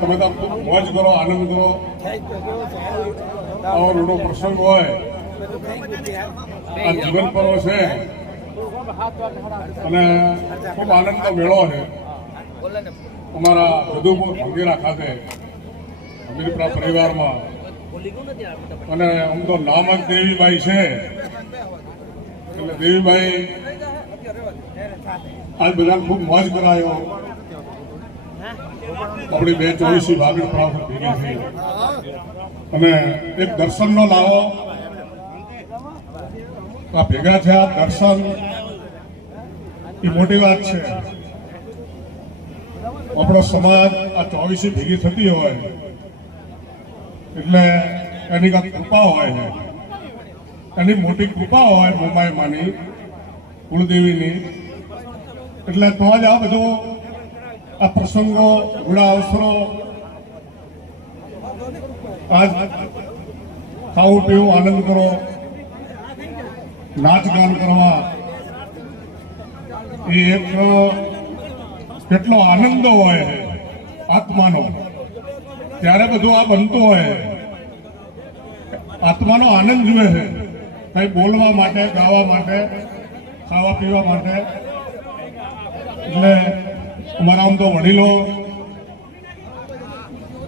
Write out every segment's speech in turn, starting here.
તમે તો મોજ કરો, આનંદ કરો, આવો રૂડો પ્રસંગ હોય, આ જીવન પર્વ છે અને ખૂબ આનંદનો મેળો છે. અમારા વધુપુર ભંગીરા ખાતે અમીરપુરા પરિવારમાં અને આમ તો નામ જ દેવીબાઈ છે એટલે દેવીબાઈ આજ બધાને ખૂબ મોજ કરાયો. આપણી 224 ભાગીર પ્રાપ્ત ભેગી થઈ અને એક દર્શનનો લાવો આ ભેગા થયા. દર્શન એ મોટી વાત છે. આપણો સમાજ આ 24 ભેગી થતી હોય એટલે એની કાંઈક કૃપા હોય છે, એની મોટી કૃપા હોય મુંબઈ માની કુળદેવીની. એટલે તો જ આ બધું આ પ્રસંગો ઘણા અવસરો આજ ખાવું પીવું આનંદ કરો, નાચ ગાન કરવા એ એક કેટલો આનંદ હોય આત્માનો. ત્યારે બધું આ બનતું હોય આત્માનો આનંદ જુએ છે, કઈ બોલવા માટે, ગાવા માટે, ખાવા પીવા માટે. એટલે અમારા આમ તો વડીલો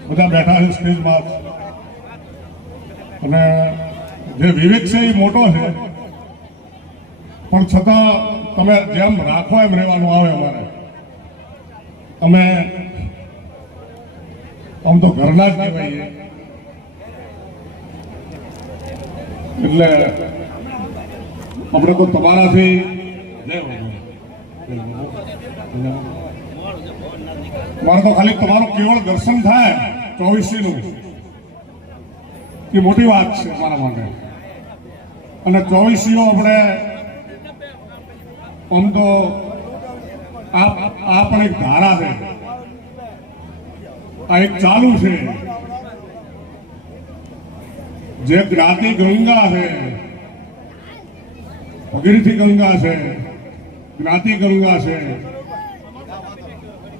બધા બેઠા છે સ્ટેજમાં અને જે વિવેક છે એ મોટો છે, પણ છતાં તમે જેમ રાખો એમ રહેવાનું આવે. અમે આમ તો ઘરના જ કહેવાય એટલે આપણે તો તમારાથી મારે તો ખાલી તમારું કેવળ દર્શન થાય 24નું એ મોટી વાત છે મારા માટે. અને 24 આપણે આમ તો આ પણ એક ધારા છે, આ એક ચાલુ છે. જે જ્ઞાતિ ગંગા છે, ભગીરથી ગંગા છે, જ્ઞાતિ ગંગા છે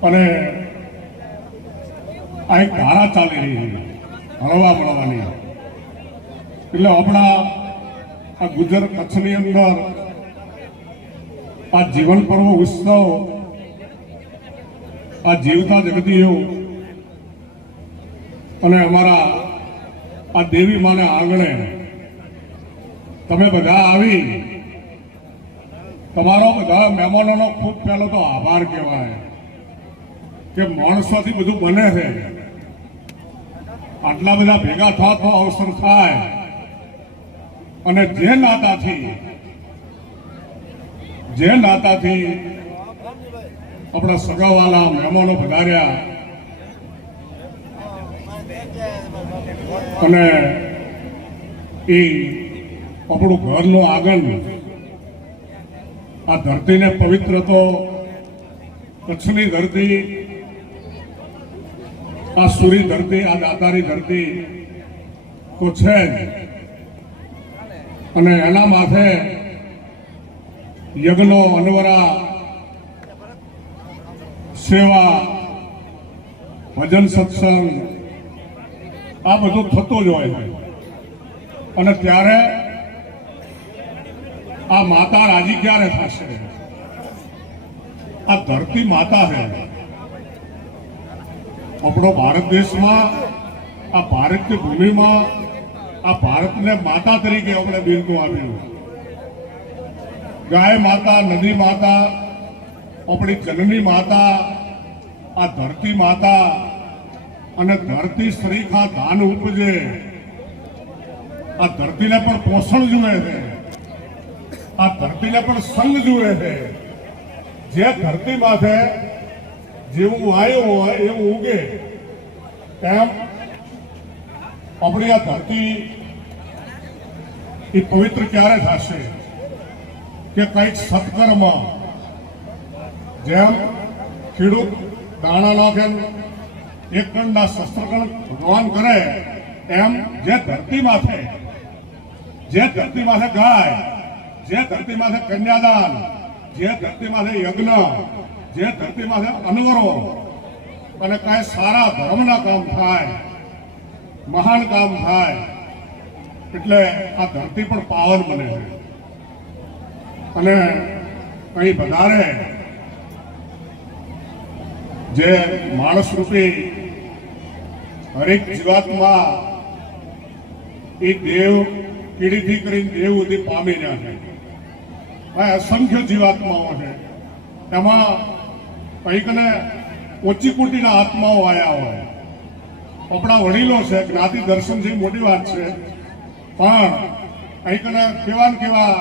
અને આ એક ધારા ચાલી રહી છે હળવા મળવાની. એટલે આપણા આ ગુજરાત કચ્છની અંદર આ જીવન પર્વ ઉત્સવ, આ જીવતા જગતીઓ અને અમારા આ દેવી માને આંગણે તમે બધા આવી, તમારો બધા મહેમાનોનો ખૂબ પહેલો તો આભાર કહેવાય કે માણસોથી બધું બને છે. આટલા બધા ભેગા થવાનો અવસર થાય અને જે નાતાથી આપણા સગાવાલા મહેમાનો પધાર્યા અને એ આપણું ઘરનું આંગણ, આ ધરતીને પવિત્ર તો કચ્છની ધરતી, આ સુરી ધરતી, આ દાતારી ધરતી તો છે જ. અને એના માથે યજ્ઞો, અનવરા, સેવા, ભજન, સત્સંગ આ બધું થતું જ હોય છે. અને ત્યારે આ માતા રાજી ક્યારે થશે? આ ધરતી માતા છે. આપણો ભારત દેશમાં, આ ભારતની ભૂમિમાં આ ભારતને માતા તરીકે આપણે બિરદું આપ્યું. ગાય માતા, નદી માતા, આપણી જનની માતા, આ ધરતી માતા. અને ધરતી શ્રીખા ધાન ઉપજે, આ ધરતીને પણ પોષણ જુએ છે, આ ધરતીને પણ સંગ જુએ છે. જે ધરતી માથે જેવું વાયુ હોય એવું ઉગે, એમ આપણી આ ધરતી એ પવિત્ર ક્યારે થશે કે કંઈક સત્કર્મ, જેમ ખેડૂત દાણા નાખે, એક કણના શસ્ત્રકણ ભગવાન કરે, એમ જે ધરતી માથે ગાય, જે ધરતીમાં છે કન્યાદાન, જે ધરતીમાં છે યજ્ઞ, જે ધરતીમાં છે અનવરો અને કાંઈ સારા ધર્મના કામ થાય, મહાન કામ થાય એટલે આ ધરતી પણ પાવન બને છે. અને કંઈ વધારે જે માણસ રૂપી હરેક જીવાત્મા એ દેવ કીડીથી કરીને દેવ સુધી પામી રહ્યા છે. ભાઈ અસંખ્ય જીવાત્માઓ છે, એમાં કંઈક ને ઓછી કોટીના આત્માઓ આવ્યા હોય. આપણા વડીલો છે, જ્ઞાતિ દર્શન છે, મોટી વાત છે, પણ કંઈક ને કેવા ને કેવા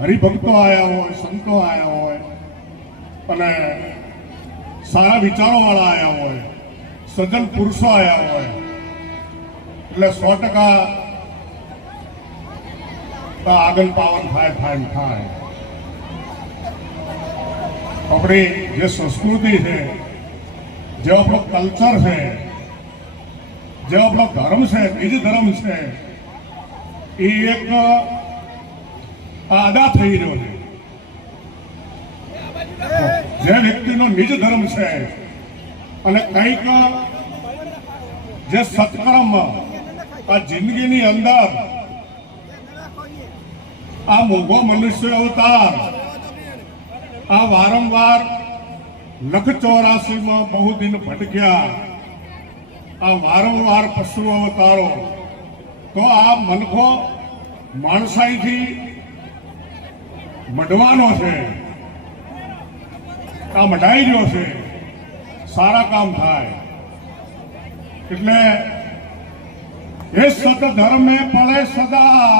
હરિભક્તો આવ્યા હોય, સંતો આવ્યા હોય અને સારા વિચારો વાળા આવ્યા હોય, સજ્જન પુરુષો આવ્યા હોય એટલે 100% આગળ પાવન થાય. આપણી જે સંસ્કૃતિ છે, જે આપણો કલ્ચર છે, જે આપણો ધર્મ છે, બીજ ધર્મ છે, એ એક અદા થઈ રહ્યો છે. જે વ્યક્તિનો નિજ ધર્મ છે અને કંઈક જે સત્કર્મ આ જિંદગીની અંદર આ મોઘો મનુષ્ય અવતાર આ વારંવાર 184 બહુ દિન ભટક્યા, આ વારંવાર પશુ અવતારો, તો આ મનખો માણસાઈથી મઢવાનો છે, આ મઢાઈ રહ્યો છે, સારા કામ થાય એટલે એ સત ધર્મે પડે સદા,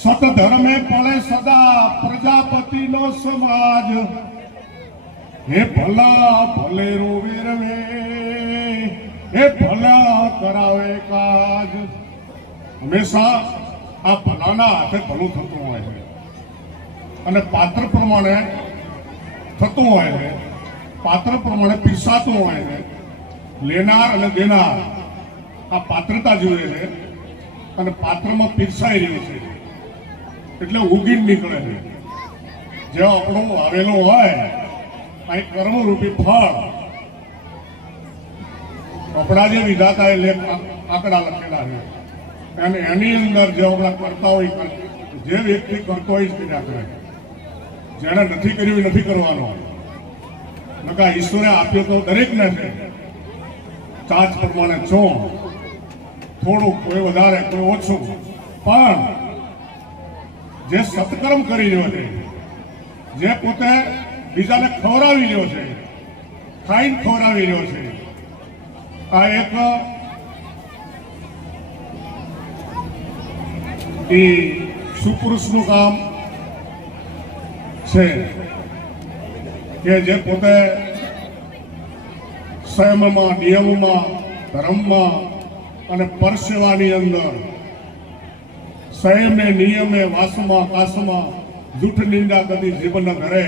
સત ધર્મે પડે સદા પ્રજાપતિનો સમાજ. હે ભલા ભલે રોવે રવે, હે ભલા કરાવે કાજ. હંમેશા આ ભલાના હાથે ભલું થતું હોય છે અને પાત્ર પ્રમાણે થતું હોય છે, પાત્ર પ્રમાણે પીરસાતું હોય છે. લેનાર અને દેનાર આ પાત્રતા જોઈએ છે અને પાત્રમાં પીરસાઈ રહ્યું છે એટલે ઉગીને નીકળે છે. જે આપણું આવેલું હોય આ કર્મરૂપી ફળ, આપણા જે વિધાતા એ આંકડા લખેલા છે અને એની અંદર જે આપણા કરતા હોય, જે વ્યક્તિ કરતો હોય જ કર્યા કરે. જેને નથી કર્યું નથી કરવાનો. નકા ઈશ્વરે આપ્યો તો દરેકને છે, ચાચ પ્રમાણે ચોણ, થોડું કોઈ વધારે કોઈ ઓછું, પણ જે સત્કર્મ કરી રહ્યો છે, જે પોતે બીજાને ખવડાવી રહ્યો છે, ખાઈને ખવડાવી રહ્યો છે, આ એક એ સુપુરુષનું કામ છે કે જે પોતે સંયમમાં, નિયમમાં, ધર્મમાં અને પરસેવાની અંદર સંયમે, નિયમે, વાસમાં, કાસમાં જૂઠ નિંદા કદી જીવન ન કરે.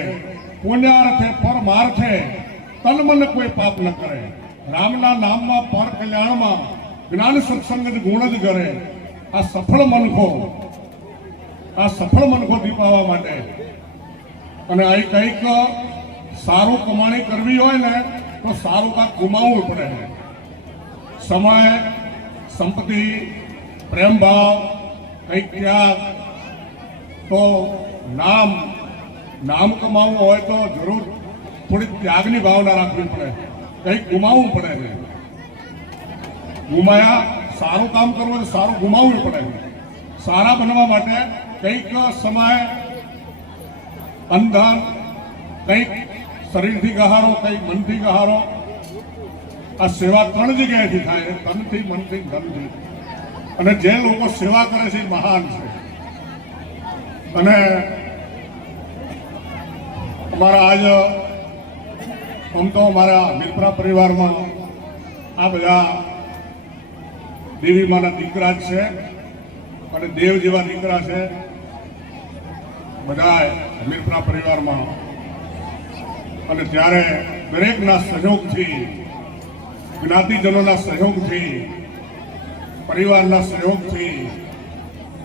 પુણ્યાર્થે પરમાર્થે તન મન કોઈ પાપ ન કરે. રામના નામમાં, પર કલ્યાણમાં જ્ઞાન સત્સંગ જ ગુણ જ કરે. આ સફળ મનખો દીપાવવા માટે અને આ કંઈક સારું કમાણી કરવી હોય ને તો સારું કાંક ગુમાવવું પડે. સમય, સંપત્તિ, પ્રેમ ભાવ, કંઈક ત્યાગ, તો નામ કમાવવું હોય તો જરૂર થોડી ત્યાગની ભાવના રાખવી પડે, કંઈક ગુમાવવું પડે છે. ગુમાયા સારું કામ કરવું હોય સારું ગુમાવવું પડે. સારા બનવા માટે કંઈક સમય, અંધન, કંઈક શરીરથી ગહારો, કંઈક મનથી ગહારો. આ સેવા 3 જગ્યાએથી થાય, તનથી, મનથી, ધનથી. અને જે લોકો સેવા કરે છે એ મહાન છે. અને અમારા આજ આમ તો અમારા મિત્રા પરિવારમાં આ બધા દેવી માના દીકરા જ છે અને દેવ જેવા દીકરા છે બધા મિત્રા પરિવારમાં. અને ત્યારે દરેકના સહયોગથી, જ્ઞાતિજનોના સહયોગથી, પરિવારના સહયોગથી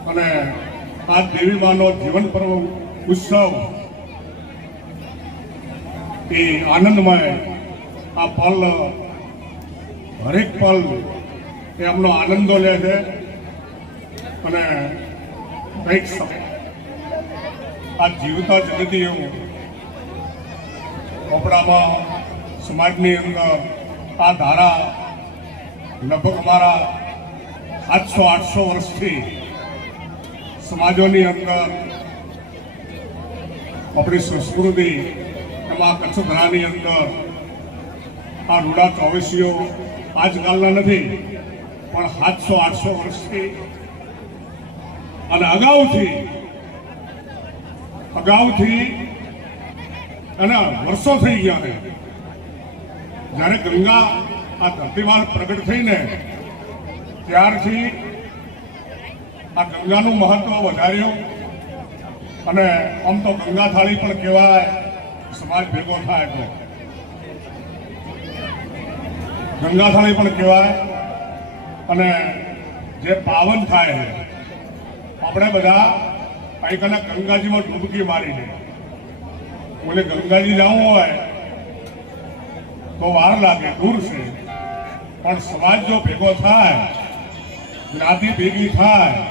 અને આ દેવી માનો જીવન પર્વ ઉત્સવ એ આનંદમય, આ પલ હરેક પલ એ એમનો આનંદો લે છે અને કંઈક સમય આ જીવતા જગતીઓ કપડામાં સમાજની અંદર આ ધારા લગભગ અમારા 700-800 વર્ષથી સમાજોની અંદર આપણી સંસ્કૃતિ એમાં કચ્છધરાની અંદર આ રૂડા ચોવીસીઓ આજકાલના નથી, પણ 700-800 વર્ષથી અને અગાઉથી અને વર્ષો થઈ ગયા છે. જ્યારે ગંગા આ ધરતીમાં પ્રગટ થઈને ત્યારથી આ ગંગાનું મહત્વ વધાર્યું અને આમ તો ગંગા થાળી પણ કહેવાય, સમાજ ભેગો થાય તો ગંગા થાળી પણ કહેવાય. અને જે પાવન થાય આપણે બધા કંઈકના ગંગાજીમાં ડૂબકી મારીને બોલે ગંગાજી જવું હોય તો વાર લાગે, દૂર છે, પણ સમાજ જો ભેગો થાય, જ્ઞાતિ ભેગી થાય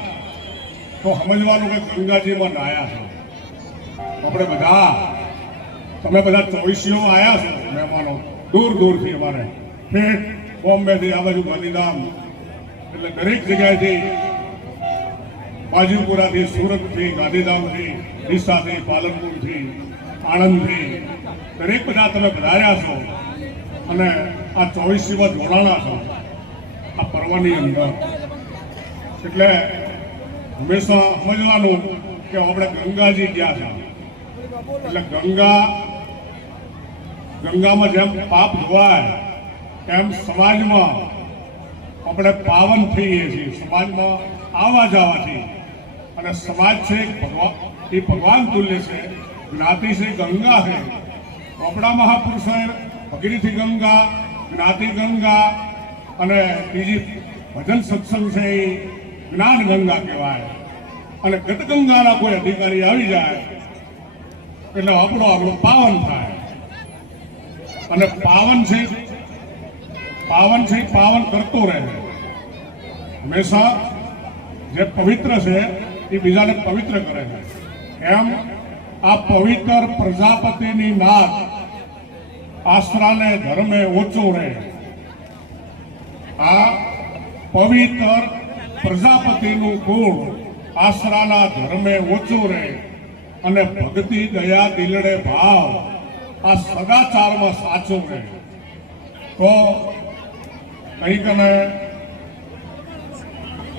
તો સમજવાનું કે ગંગાજીમાં નાયા છો આપણે બધા. તમે બધા ચોવીસીઓ આવ્યા છો મહેમાનો દૂર દૂરથી, અમારે ઠેઠ બોમ્બેથી આ બાજુ ગાંધીધામ, એટલે દરેક જગ્યાએથી, બાજીપુરાથી, સુરતથી, ગાંધીધામથી, ડીસાથી, પાલનપુરથી, આણંદથી દરેક બધા તમે પધાર્યા છો અને આ ચોવીસીમાં જોડાણા છો આ પર્વની અંદર. એટલે હંમેશા સમજવાનું કે આપણે ગંગાજી ગયા છે એટલે ગંગામાં જેમ પાપ ધોવાય એમ સમાજમાં આપણે પાવન થઈએ છીએ, સમાજમાં આવવા જવાથી. અને સમાજ છે એ ભગવાન તુલ્ય છે, જ્ઞાતિ છે ગંગા છે. આપણા મહાપુરુષોએ ભગીરથી ગંગા, જ્ઞાતિ ગંગા અને બીજી ભજન સત્સંગ છે એ જ્ઞાન ગંગા કહેવાય. અને ગત ગંગાના કોઈ અધિકારી આવી જાય એટલે આપણું પાવન થાય. અને પાવન છે પાવન કરતો રહે. હંમેશા જે પવિત્ર છે એ બીજાને પવિત્ર કરે છે. એમ આ પવિત્ર પ્રજાપતિની નાથ આશરાને ધર્મે ઓછો રહે. આ પવિત્ર પ્રજાપતિનું કુળ આશરાના ધર્મે ઓછું રહે અને ભક્તિ દયા દિલડે ભાવ આ સદાચારમાં સાચો રહે. તો કંઈક અને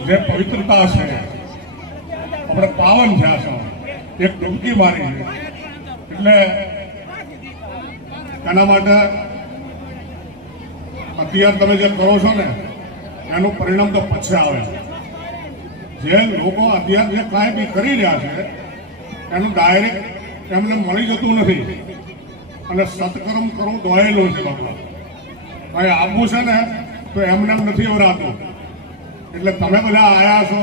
જે પવિત્રતા છે આપણે પાવન થયા છો, એક ડૂબકી મારી છે. એટલે એના માટે અત્યારે તમે જે કરો છો ને એનું પરિણામ તો પછી આવે. જે લોકો અત્યારે જે કાંઈ બી કરી રહ્યા છે એનું ડાયરેક્ટ એમને મળી જતું નથી. અને સત્કર્મ કરવું દોયેલું છે બાપા. કાંઈ આપવું છે ને તો એમને એમ નથી વરાતું. એટલે તમે બધા આવ્યા છો,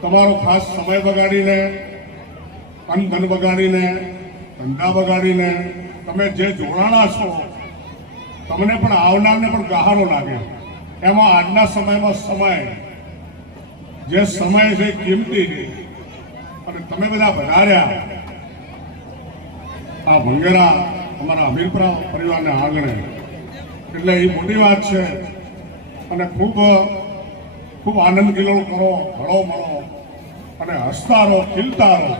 તમારો ખાસ સમય બગાડીને, અન્ન ધન બગાડીને, ધંધા બગાડીને તમે જે જોડાણા છો, તમને પણ આવનારને પણ ગહારો લાગે. એમાં આજના સમયમાં જે સમય છે કિંમતી છે. અને તમે બધા વધાર્યા આ ભંગેરા અમારા અમીરપુરા પરિવારને આંગણે, એટલે એ મોટી વાત છે. અને ખૂબ ખૂબ આનંદ કિલોલ કરો, હળો મળો અને હસતા રહો, ખીલતા રહો.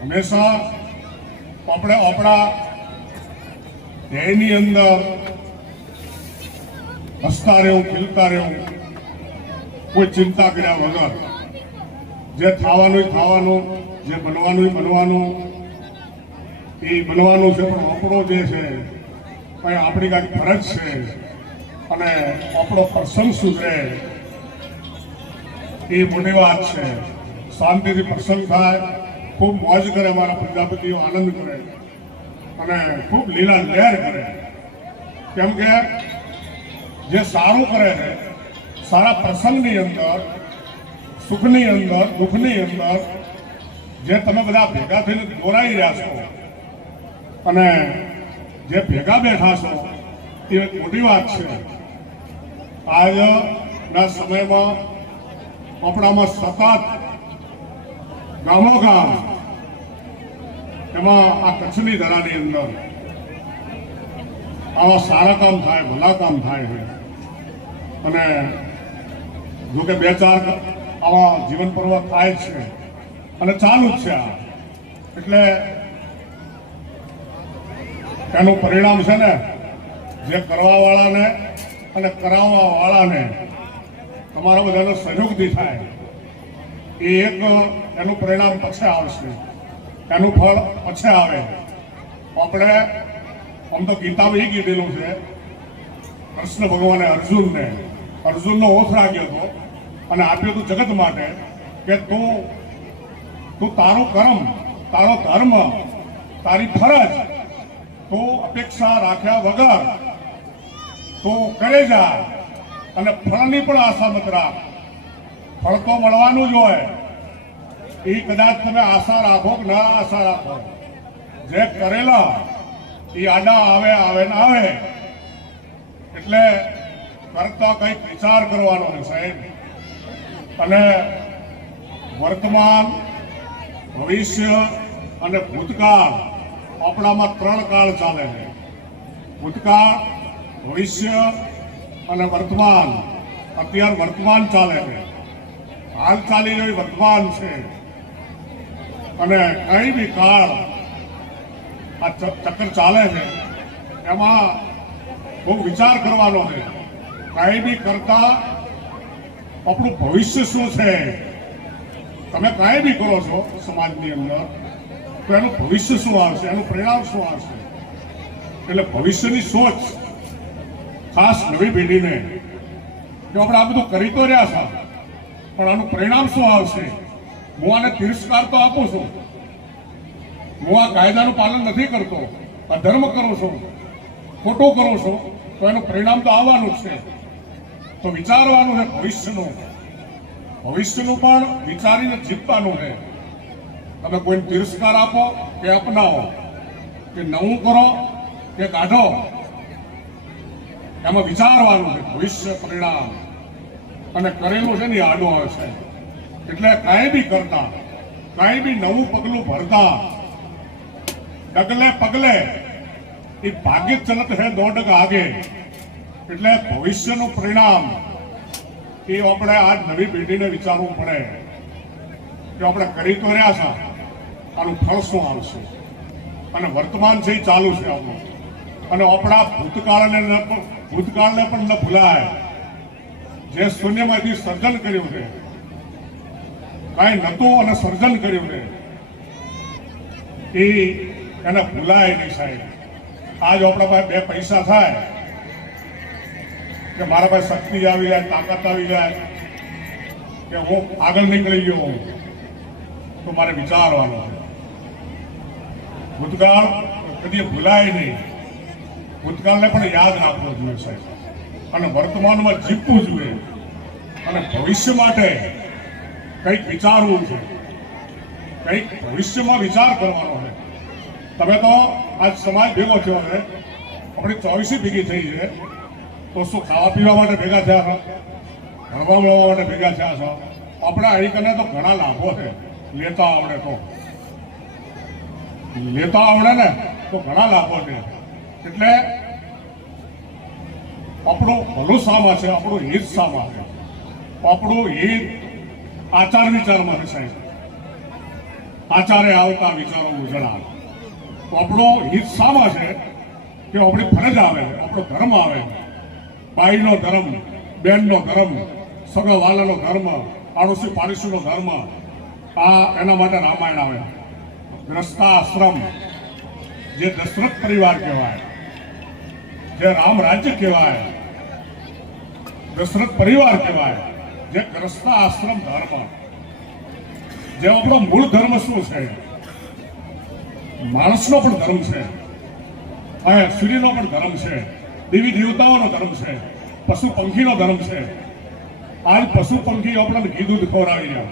હંમેશા આપણે આપણા ધ્યેયની અંદર હસતા રહેવું, ખીલતા રહેવું, કોઈ ચિંતા કર્યા વગર. જે થવાનું, જે બનવાનું એ બનવાનું છે. પણ આપણો જે છે કંઈ આપણી કાંઈક ફરજ છે અને આપણો પ્રસંગ સુધરે એ મોટી વાત છે. શાંતિથી પ્રસંગ થાય, ખૂબ મોજ કરે, અમારા પ્રજાપતિઓ આનંદ કરે અને ખૂબ લીલા લહેર કરે. કેમ કે જે સારું કરે છે, સારા પ્રસંગની અંદર સુખની અંદર દુઃખની અંદર જે તમે બધા ભેગા થઈને દોરાઈ રહ્યા છો અને જે ભેગા બેઠા છો એ એક મોટી વાત છે. આજના સમયમાં આપણામાં સતત ગામોગામ એમાં આ કચ્છની ધરાની અંદર આવા સારા કામ થાય, ભલા કામ થાય છે. અને જો કે બે ચાર આવા જીવન પર્વ થાય છે અને ચાલુ જ છે આ. એટલે એનું પરિણામ છે ને જે કરવા વાળાને અને કરાવવા વાળાને તમારા બધાનો સહયોગથી થાય એ એક એનું પરિણામ પછી આવશે, એનું ફળ પછી આવે. આપણે આમ તો ગીતામાં એ કીધેલું છે, કૃષ્ણ ભગવાને અર્જુનનો ઓથ રાખ્યો હતો અને આપ્યો હતું જગત માટે કે તું તારું કર્મ, તારો ધર્મ, તારી ફરજ તું અપેક્ષા રાખ્યા વગર તું કરે જા અને ફળની પણ આશા મત રાખ. ફળ તો મળવાનું જ હોય. એ કદાચ તમે આશા રાખો કે ના આશા રાખો, જે કરેલા એ આડા આવે ને આવે. એટલે કરતા કંઈક વિચાર કરવાનો છે સાહેબ. અને વર્તમાન, ભવિષ્ય અને ભૂતકાળ, આપણામાં 3 કાળ ચાલે છે. ભૂતકાળ, ભવિષ્ય અને વર્તમાન. અત્યારે વર્તમાન ચાલે છે, હાલ ચાલી રહ્યું વર્તમાન છે. અને કઈ બી કાળ આ ચક્કર ચાલે છે એમાં ખૂબ વિચાર કરવાનો છે. કઈ બી કરતા આપણું ભવિષ્ય શું છે. તમે કઈ બી કરો છો સમાજની અંદર તો એનું ભવિષ્ય શું આવશે, એનું પરિણામ શું આવશે. એટલે ભવિષ્યની સોચ ખાસ નવી પેઢીને કે આપણે આ બધું કરી તો રહ્યા છે પણ આનું પરિણામ શું આવશે. હું આને તિરસ્કાર તો આપું છું, હું આ કાયદાનું પાલન નથી કરતો, અધર્મ કરું છું, ખોટું કરું છું, તો એનું પરિણામ તો આવવાનું જ છે. તો વિચારવાનું છે ભવિષ્યનું પણ વિચારીને જીતવાનું છે. તમે કોઈને તિરસ્કાર આપો કે અપનાવો, કે નવું કરો કે કાઢો, એમાં વિચારવાનું છે ભવિષ્ય, પરિણામ. અને કરેલું છે ને એ આડું આવે છે. એટલે કાંઈ બી કરતા, કાંઈ બી નવું પગલું ભરતા, ડગલે પગલે એ ભાગ્ય ચલત હે 2 ડગ આગે. એટલે ભવિષ્યનું પરિણામ એ આપણે આજ નવી પેઢીને વિચારવું પડે કે આપણે કરી તો રહ્યા છે, આનું ફળ શું આવશે. અને વર્તમાન છે એ ચાલુ છે આપણું. અને આપણા ભૂતકાળને પણ ન ભૂલાય. જે શૂન્યમાંથી સર્જન કર્યું છે, કાંઈ નહોતું અને સર્જન કર્યું છે, એને ભૂલાય નહીં સાહેબ. આજ આપણા પાસે 2 પૈસા થાય કે મારા પાસે શક્તિ આવી જાય, તાકાત આવી જાય કે હું આગળ નીકળી ગયો, તો મારે વિચારવાનું છે. ભૂતકાળ કદી ભૂલાય નહીં. ભૂતકાળને પણ યાદ રાખવો જોઈએ સાહેબ. અને વર્તમાનમાં જીવવું જોઈએ. અને ભવિષ્ય માટે કંઈક વિચારવું છે, કંઈક ભવિષ્યમાં વિચાર કરવાનો છે. તમે તો આજ સમાજ ભેગો થયો છે, આપણી 24 ભેગી થઈ છે, તો શું ખાવા પીવા માટે ભેગા થયા છો, ભણવા મળવા માટે ભેગા થયા છો. આપણા અહીં કને તો ઘણા લાભો છે. લેતા આવડે ને તો ઘણા લાભો છે. એટલે આપણું ભલું શામાં છે, આપણું હિત શામાં છે. આપણું હિત આચાર વિચારમાં છે સાહેબ. આચારે આવતા વિચારો ઉજળા. તો આપણો હિત શામાં છે કે આપણી ફરજ આવે છે, આપણો ધર્મ આવે છે. ભાઈનો ધર્મ, બહેનનો ધર્મ, સગા વાલાનો ધર્મ, પાડોશી પાડોશીનો ધર્મ. આ એના માટે રામાયણ આવે. ગ્રસ્તાશ્રમ, જે દશરથ પરિવાર કહેવાય, જે રામ રાજ્ય કહેવાય, દશરથ પરિવાર કહેવાય, જે ગ્રસ્તાશ્રમ ધર્મ, જે આપણો મૂળ ધર્મ શું છે. માણસનો પણ ધર્મ છે, અને સૂર્યનો પણ ધર્મ છે, દેવી દેવતાઓનો ધર્મ છે, પશુ પંખીનો ધર્મ છે. આજ પશુ પંખી આપણને ઘી દૂધ ખવડાવી રહ્યા,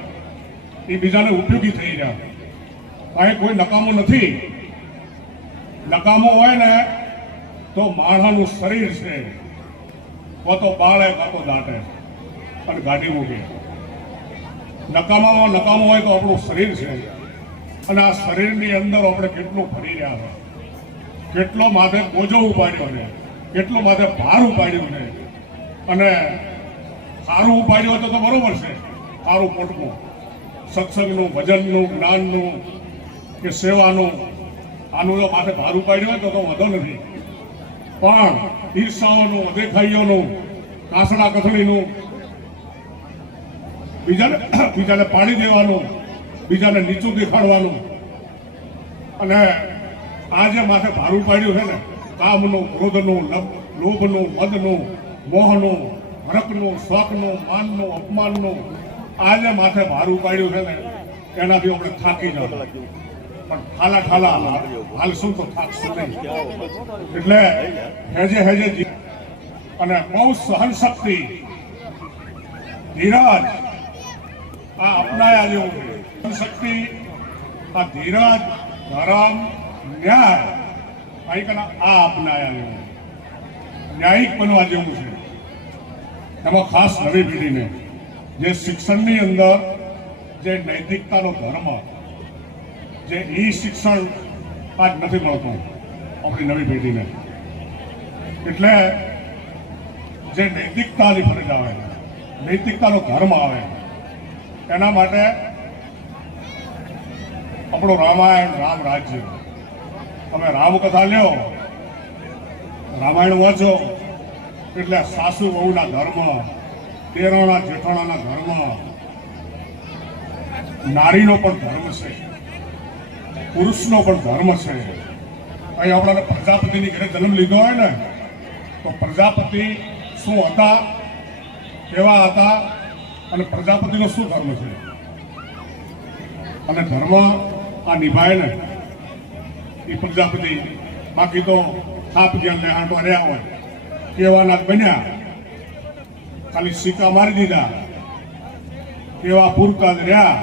એ બીજાને ઉપયોગી થઈ રહ્યા. અહીં કોઈ નકામું નથી. નકામું હોય ને તો માણસનું શરીર છે, કાં તો બાળે કાં તો દાટે અને ગાડી મૂકે. નકામામાં નકામું હોય તો આપણું શરીર છે, અને આ શરીરની અંદર આપણે કેટલું ફરી રહ્યા છે, કેટલો માથે બોજો ઉપાડ્યો છે, કેટલો માથે ભાર ઉપાડ્યું છે. અને સારું ઉપાડ્યું હોય તો બરોબર છે, સારું પોટકું સત્સંગનું, ભજનનું, જ્ઞાનનું કે સેવાનું, આનું જો માથે ભાર ઉપાડ્યું હોય તો વધો નથી. પણ ઈર્ષાઓનું, અદેખાઈઓનું, કાસડા કથળીનું, બીજાને પાડી દેવાનું, બીજાને નીચું દેખાડવાનું, અને આ જે માથે ભાર ઉપાડ્યું છે ને, કામનું, ક્રોધનું, લોભનું, મદનું, મોહનું, હરકનું, શોખનું, માનનું, અપમાનનું, આ જે માથે ભાર ઉપાડ્યું છે ને, એનાથી આપણે થાકી જાવ. પણ ઠાલા હાલશું તો થાકશું નહીં. એટલે હેજે હેજે અને બહુ સહન શક્તિ, ધીરજ આ અપનાયા જેવું છે. સહન શક્તિ, આ ધીરજ, ધર્મ, ન્યાય આ અપનાયા જેવું, ન્યાયિક બનવા જેવું છે. એમાં ખાસ નવી પેઢીને જે શિક્ષણની અંદર જે નૈતિકતાનો ધર્મ, જે ઈ શિક્ષણ આજ નથી મળતું આપણી નવી પેઢીને. એટલે જે નૈતિકતાની ફરજ આવે, નૈતિકતાનો ધર્મ આવે, એના માટે આપણું રામાયણ, રામ રાજ્ય. તમે રામકથા લ્યો, રામાયણ વાંચો એટલે સાસુ વહુના ધર્મ, દેરાણા જેઠાણાના ધર્મ, નારીનો પણ ધર્મ છે, પુરુષનો પણ ધર્મ છે. અહીં આપણાને પ્રજાપતિની ઘરે જન્મ લીધો હોય ને, તો પ્રજાપતિ શું હતા, કેવા હતા, અને પ્રજાપતિનો શું ધર્મ છે, અને ધર્મ આ નિભાય ને એ પ્રજાપતિ. બાકી તો થાપ જ્યાં લેહાંટવા રહ્યા હોય, કેવાના બન્યા, ખાલી સિક્કા મારી દીધા, કેવા પૂરતા જ રહ્યા.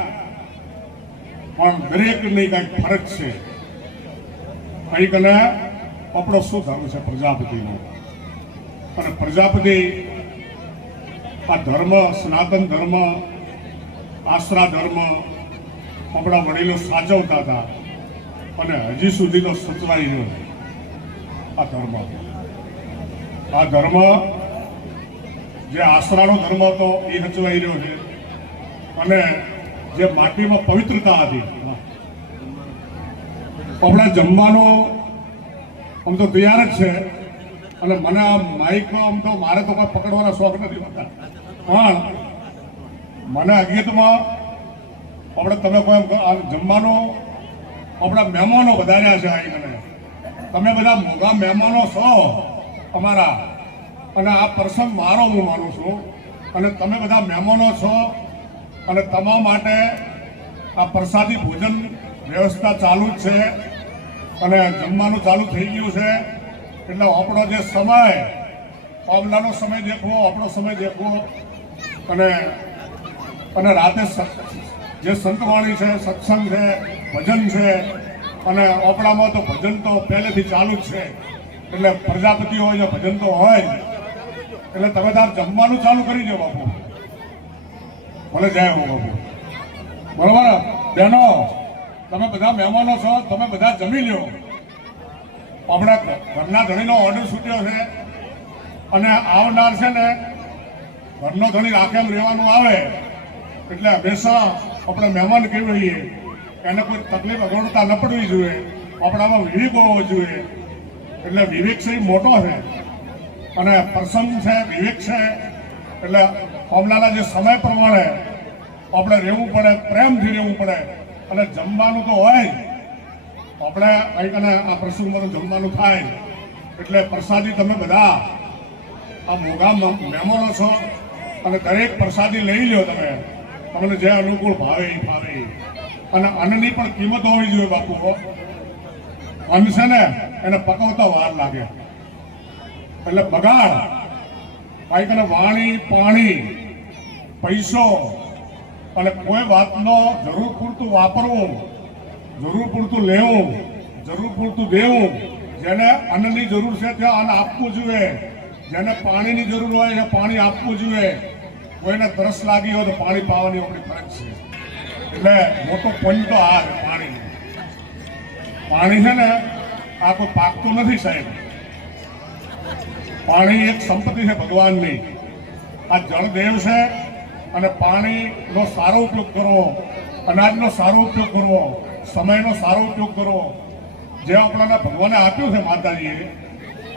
પણ દરેકની કંઈક ફરજ છે. અહીં કને આપણો શું ધર્મ છે, પ્રજાપતિનો. અને પ્રજાપતિ આ ધર્મ, સનાતન ધર્મ, આશરા ધર્મ આપણા વડીલો સાચવતા હતા, અને હજી સુધી તો સચવાઈ રહ્યો છે આ ધર્મ. આ ધર્મ જે આશરાનો ધર્મ હતો એ સચવાઈ રહ્યો છે, અને જે માટીમાં પવિત્રતા હતી. આપણે જમવાનો આમ તો તૈયાર જ છે, અને મને આ માઇકમાં આમ તો મારે તો કોઈ પકડવાના શોખ નથી હોતા, પણ મને હકીકતમાં આપણે તમે કોઈ જમવાનો આપણા મહેમાનો વધાર્યા છે. અહીં તમે બધા મોંઘા મહેમાનો છો અમારા, અને આ પ્રસંગ મારો હું માનું છું, અને તમે બધા મહેમાનો છો, અને તમામ માટે આ પ્રસાદી ભોજન વ્યવસ્થા ચાલુ જ છે, અને જમવાનું ચાલુ થઈ ગયું છે. એટલે આપણો જે સમય, પાવલાનો સમય દેખવો, આપણો સમય દેખવો, અને રાતે જે સંતવાણી છે, સત્સંગ છે, ભજન છે, અને આપણામાં તો ભજન તો પહેલેથી ચાલુ જ છે. એટલે પ્રજાપતિ હોય, ભજન તો હોય, એટલે તમે તાર જમવાનું ચાલુ કરી દો બાપુ, ભલે જાય હું બાપુ. બરોબર બહેનો, તમે બધા મહેમાનો છો, તમે બધા જમી લો. આપણા ઘરના ધણીનો ઓર્ડર છૂટ્યો છે, અને આવનાર છે ને ઘરનો ધણી રાખે એમ રહેવાનું આવે, એટલે હંમેશા આપણે મહેમાન કહેવાઈએ, એને કોઈ તકલીફ અગવડતા ન પડવી જોઈએ. આપણામાં વિવેક હોવો જોઈએ. એટલે વિવેક છે એ મોટો છે, અને પ્રસંગ છે, વિવેક છે. એટલે હમણાંના જે સમય પ્રમાણે આપણે રહેવું પડે, પ્રેમથી રહેવું પડે, અને જમવાનું તો હોય. આપણે કંઈક આ પ્રસંગમાં જમવાનું થાય, એટલે પ્રસાદી તમે બધા આ મોંઘા મહેમાનો છો, અને દરેક પ્રસાદી લઈ લો તમે, તમને જે અનુકૂળ ભાવે એ ફાવે. અને અન્નની પણ કિંમત હોવી જોઈએ બાપુ. અન્ન છે ને એને પકવતા વાર લાગે, એટલે બગાડ કંઈક વાણી પાણી પૈસો અને કોઈ વાતનો જરૂર પૂરતું વાપરવું, જરૂર પૂરતું લેવું, જરૂર પૂરતું દેવું, જેને અન્નની જરૂર છે ત્યાં અન્ન આપવું જોઈએ, જેને પાણીની જરૂર હોય છે પાણી આપવું જોઈએ, કોઈને તરસ લાગી હોય તો પાણી પાવાની આપણી ફરજ છે. એટલે મોટો પોઈન્ટ તો આ છે પાણી. પાણી છે ને આ કોઈ પાકતું નથી સાહેબ. પાણી એક સંપત્તિ છે ભગવાનની. આ જળદેવ છે અને પાણીનો સારો ઉપયોગ કરવો, અનાજનો સારો ઉપયોગ કરવો, સમયનો સારો ઉપયોગ કરવો, જે આપણાને ભગવાને આપ્યું છે માતાજીએ,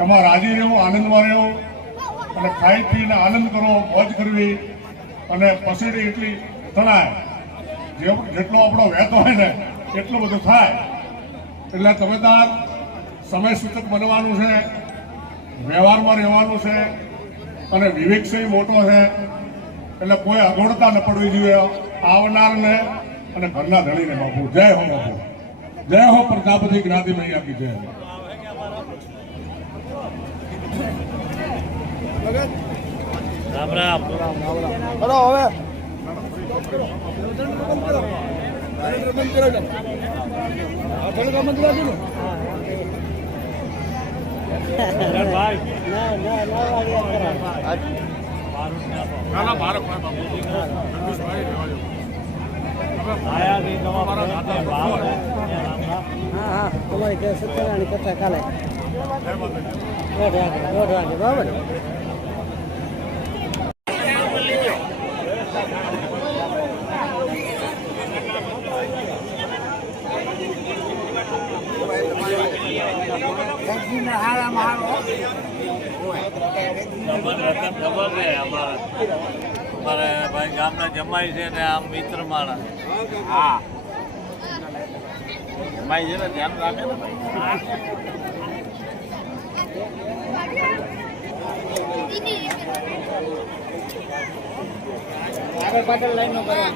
એમાં રાજી રહેવું, આનંદમાં રહેવું અને ખાઈ પીને આનંદ કરવો, મોજ કરવી અને પસેડી એટલી તણાય જેટલો આપણો વહેતો હોય ને એટલું બધું થાય. એટલે તમે તાર સમય સૂચક બનવાનું છે, વ્યવહારમાં રહેવાનું છે અને વિવેકસય મોટો છે. એટલે કોઈ અગવડતા ન પડવી જોઈએ આવનારને અને ઘરના ધણીને. બાપુ જય હો, બાપુ જય હો, પ્રજાપતિ જ્ઞાતિ મૈયા કી જય. રામ રામ. હલો હવે તમારી સત્યનારાયણ કથા કાલે 1:30 વાગે બરાબર. અમારે ભાઈ ગામના જમાઈ છે ને આમ મિત્ર માણસ. હા જમાઈ છે ને ધ્યાન રાખે ને ભાઈ. આગળ પાછળ લાઈન નો કરો.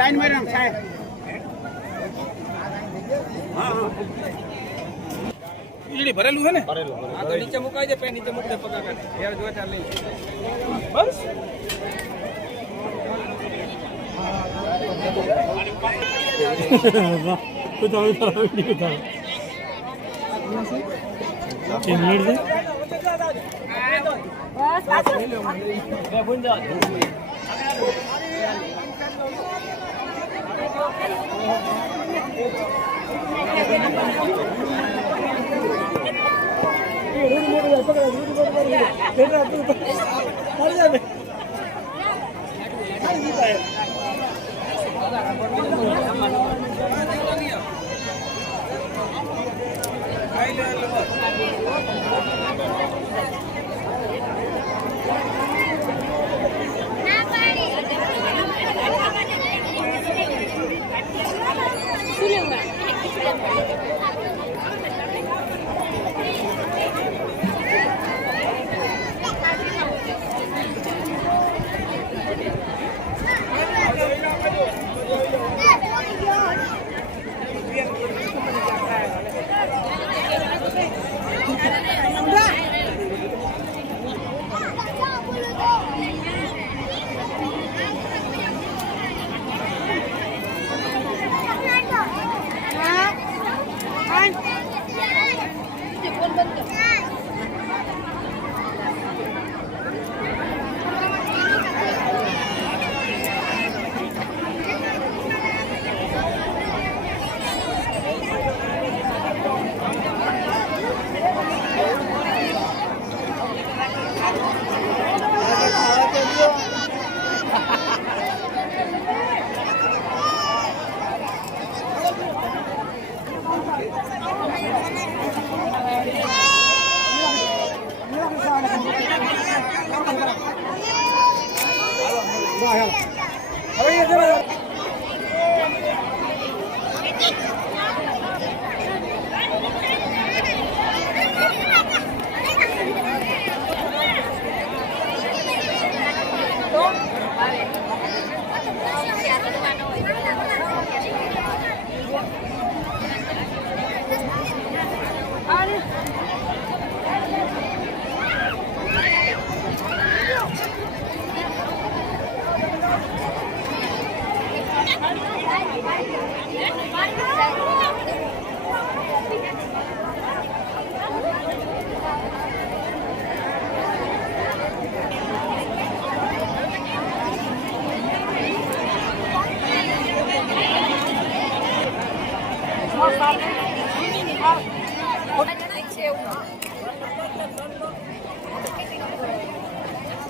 લાઈન માં સાહેબ ભરેલું છે ને, હા તો નીચે મુકાઈ દે, પે નીચે મૂકી દે, પગા કાઢે યાર, જો ચાલ લઈ બસ.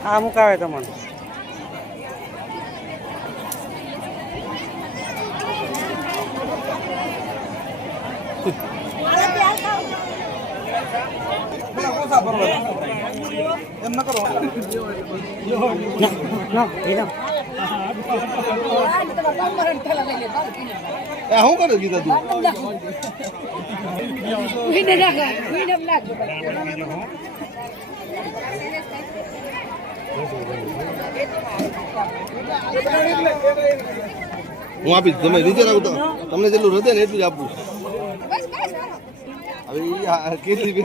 આ મુકાવે તમને એમ ન કરો શું કરે કીધા તું હું આપીશ તમે રીતે રાખો તો તમને જેટલું હૃદય ને એટલું જ આપું હવે કેટલી બે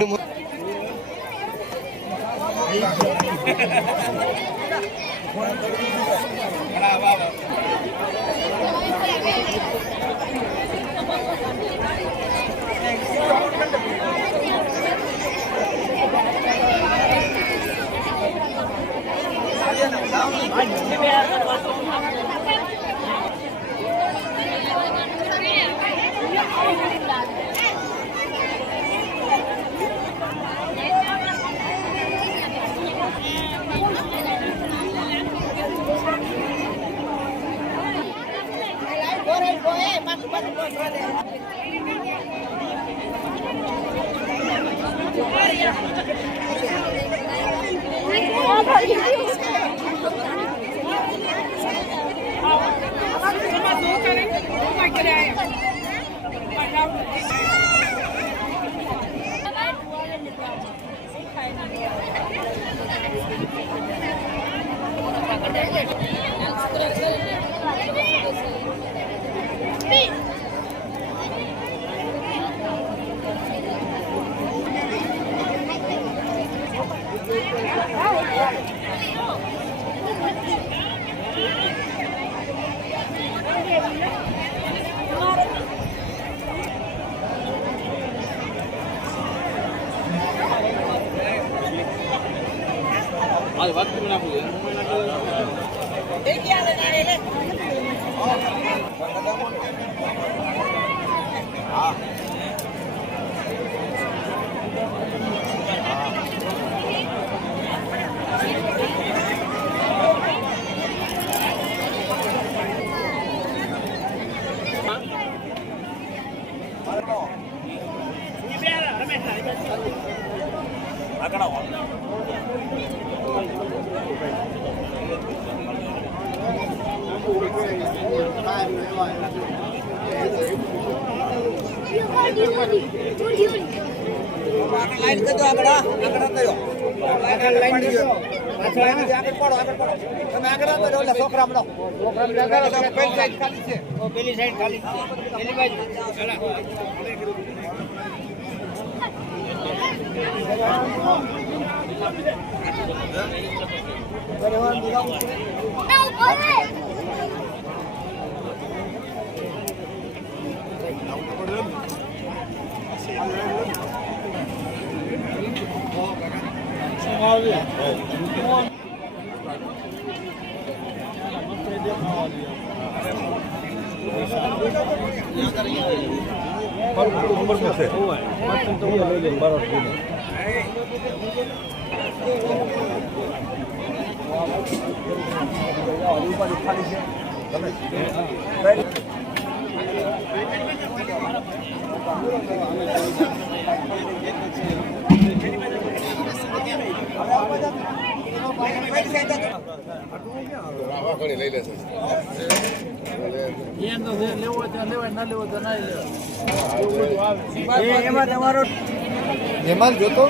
વાત કરી નાખું લાઈન કરજો આગળ કયો આગળ લાઈન કરજો આગળ પડો તમે આગળ આવો એટલે છોકરા મળો પેલી સાઈડ ખાલી છે પેલી સાઈડ ખાલી છે પેલી બાજુ એમાં તમારો જમાલ જોતો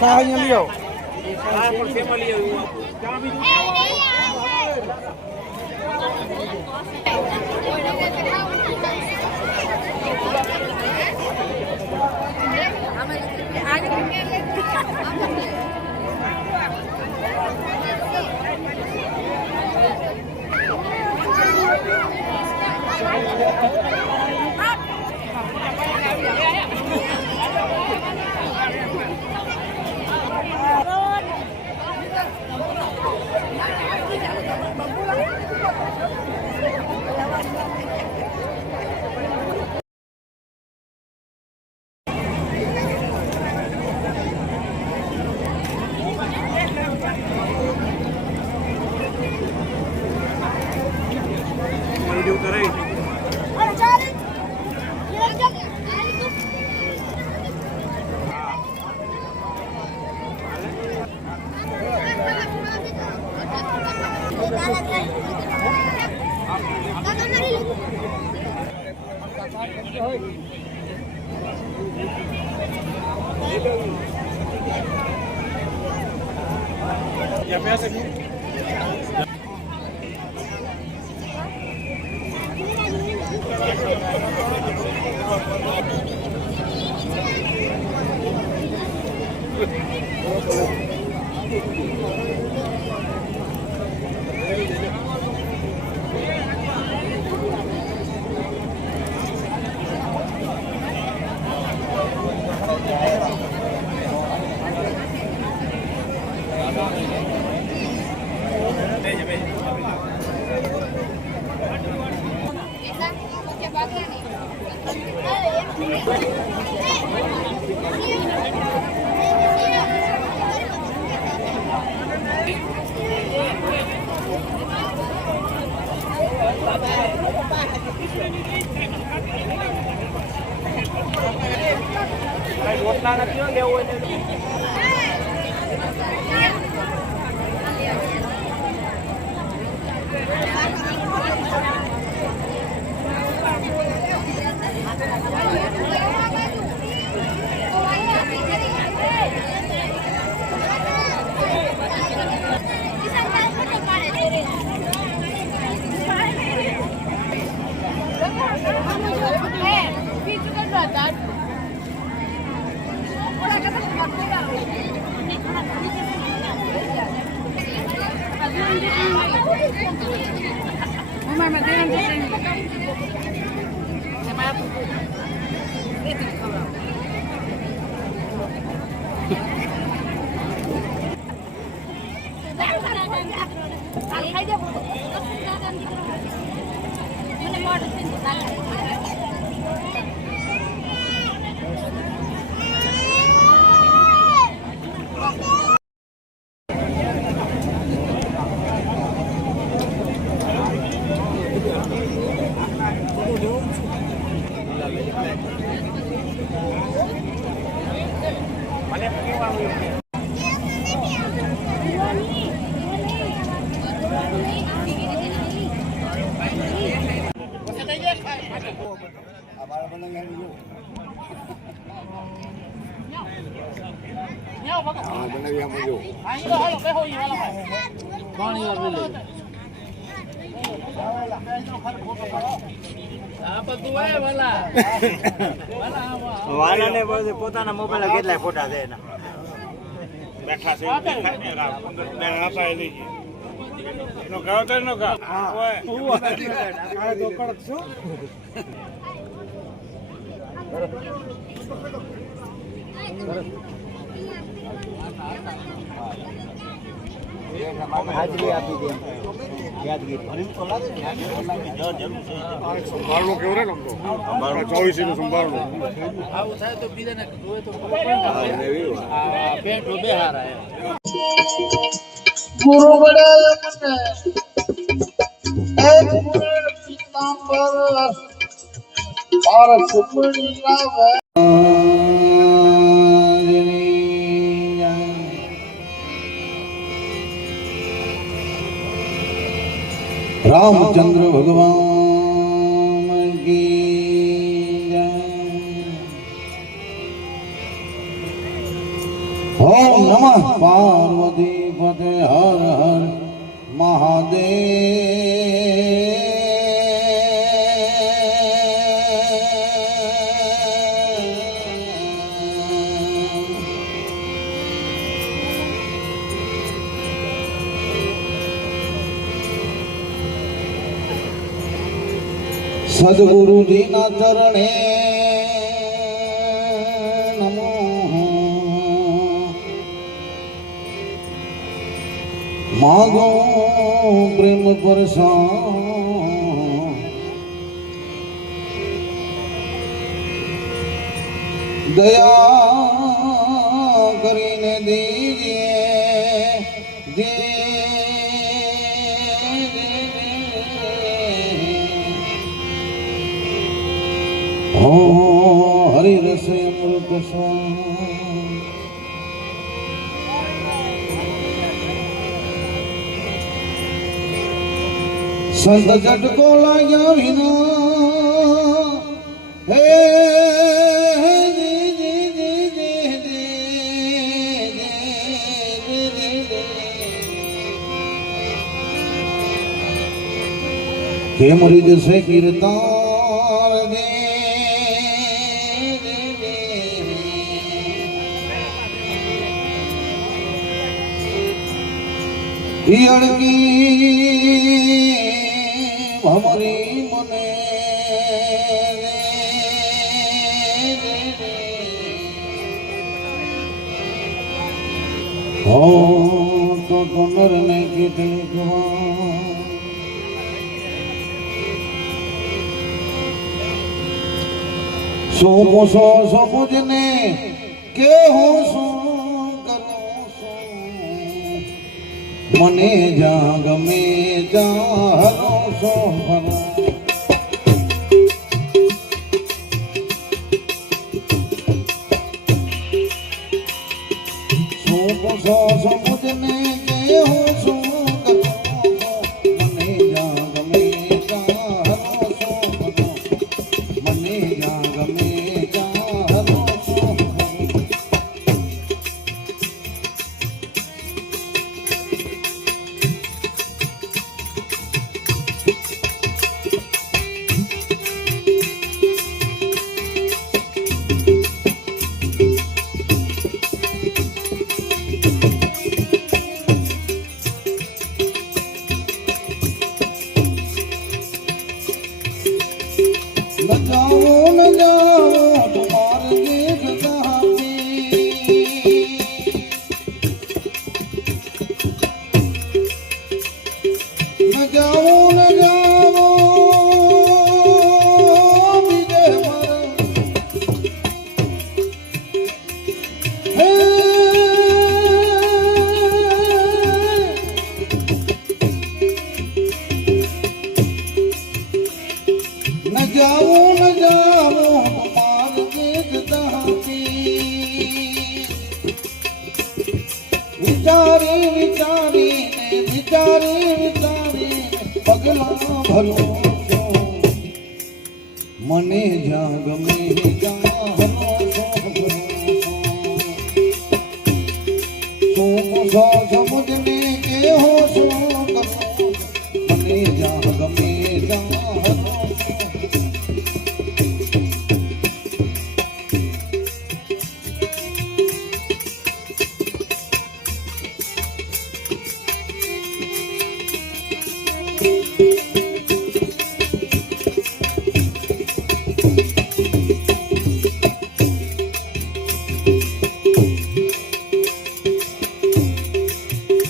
સાહન્ય લ્યો વાલાને બધે પોતાના મોબાઈલ કેટલાય ફોટા છે એના બેઠા છે આપા લઈ ગઈ નો ગાવ તો નો ગાવ ઓય તો કડક છું હાજરી આપી દે યાદગીરી સંભાળનો કેવો રે નમતો 24 નું સંભાળનો આવું થાય તો બીજાને જોવે તો પેન્ટ બે હારા ગુરુ વડે મને એક મુરડ પીતાંબર પાર સુપડી લાવે રામચંદ્ર ભગવાન કી જય ઓમ નમઃ પાર્વતી પતે હર હર મહાદેવ સદગુરુજીના ચરણે નમો માગો પ્રેમ પરસા દયા કરીને દીજે હો હરિ રસે અમૃત સંત જટકો લાગ્યા વિના હે કેમ રીત છે કીર્તન ઈયળકી ભમરી મને હો તો નરને કેટલીક વાર શું પૂછો છો પૂછને કે હું શું કરું છું મને જ્યાં ગમે ત્યાં હરો છો ફરો શું પૂછો છો પૂછને કે હું શું કરું છું મને જ્યાં ગમે ત્યાં હરો છો ફરો મને જ્યાં ગમે ત્યાં હરો છો ફરો न जाओ तुम्हारे देश जहाँ पे न जाओ विजय मर हे न जाओ तुम्हारे देश जहाँ पे विचारी पगला भलो છો મને જ્યાં ગમે ત્યાં હરો છો શું પૂછો છો મુજને કે હો શું કરું મને જ્યાં ગમે ત્યાં હરો છો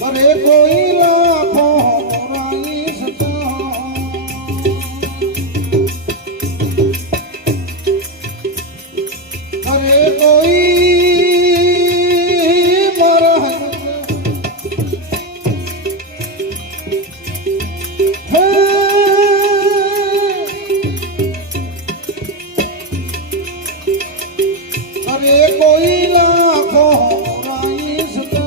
करे कोई लाखों बुराई सता करे कोई मरहम है करे कोई लाखों बुराई सता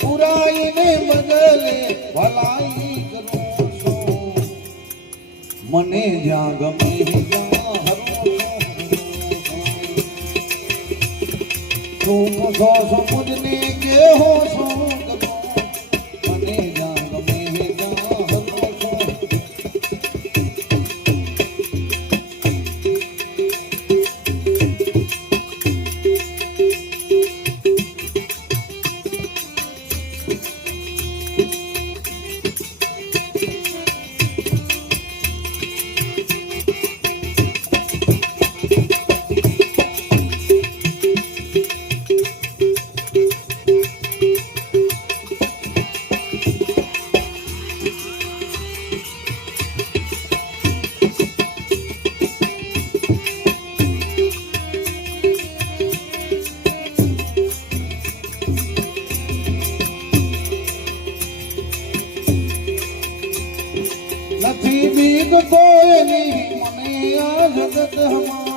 बुराई ने बदले भलाई करो છો મને જ્યાં ગમે ત્યાં હરો છો પૂછો છો મુજને કે હો શું કરું મને જ્યાં ગમે ત્યાં હરો છો નથી બીક કોઈની મને આ જગતમાં